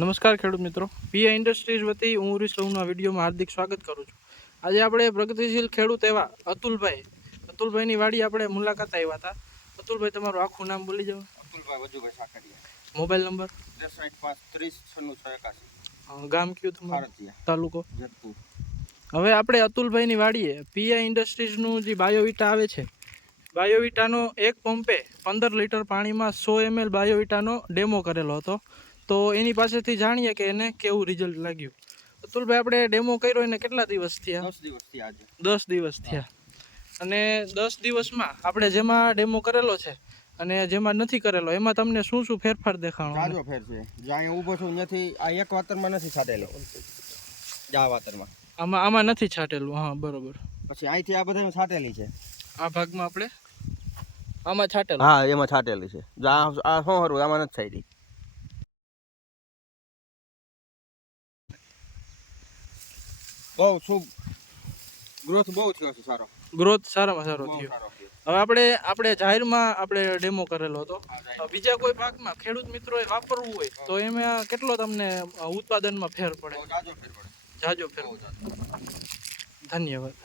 નમસ્કાર ખેડૂત મિત્રો, પીઆઈ ઇન્ડસ્ટ્રીઝ વતી હું ઉરી સૌના વિડીયોમાં હાર્દિક સ્વાગત કરું છું। આજે આપણે પ્રગતિશીલ ખેડૂત એવા અતુલભાઈની વાડી આપણે મુલાકાત આવ્યા હતા। અતુલભાઈ, તમારું આખું નામ બોલી જાવ। અતુલભાઈ વજુભાઈ સાકરિયા, મોબાઈલ નંબર 63530696। ગામ કયું તમારું? તાલુકો જેતપુર। હવે આપણે અતુલભાઈની વાડીએ પીઆઈ ઇન્ડસ્ટ્રીઝનું જે બાયોવિટા આવે છે, બાયોવિટાનો એક પંપે 15 લીટર પાણીમાં 100 ml બાયોવિટાનો ડેમો કરેલો હતો। તો એની પાસેથી જાણીએ કે એને કેવું રિઝલ્ટ લાગ્યું। અતુલભાઈ, આપણે ડેમો કર્યો એને કેટલા દિવસ થયા? 10 દિવસ થયા આજે। 10 દિવસ થયા। અને 10 દિવસમાં આપણે જેમાં ડેમો કરેલો છે અને જેમાં નથી કરેલો એમાં તમને શું શું ફેરફાર દેખાણો? જાજો ફેર છે। જ્યાં ઊભો છું ત્યાંથી આ એક વાતરમાં નથી છાટેલો, જા વાતરમાં આમાં નથી છાટેલું। હા, બરોબર। પછી અહીંથી આ બધામાં છાટેલી છે। આ ભાગમાં આપણે આમાં છાટેલું? હા, એમાં છાટેલી છે। આ શું હરું આમાં નથી છાટી। બહુ શુભ ગ્રોથ બહુ થયો છે, સારો ગ્રોથ સારામાં સારો થયો। હવે આપણે જાહેરમાં આપણે ડેમો કરેલો હતો। બીજા કોઈ પાકમાં ખેડૂત મિત્રોએ વાપરવું હોય તો એમાં કેટલો તમને ઉત્પાદનમાં ફેર પડે? જાજો ફેર પડે, જાજો ફેર। ધન્યવાદ।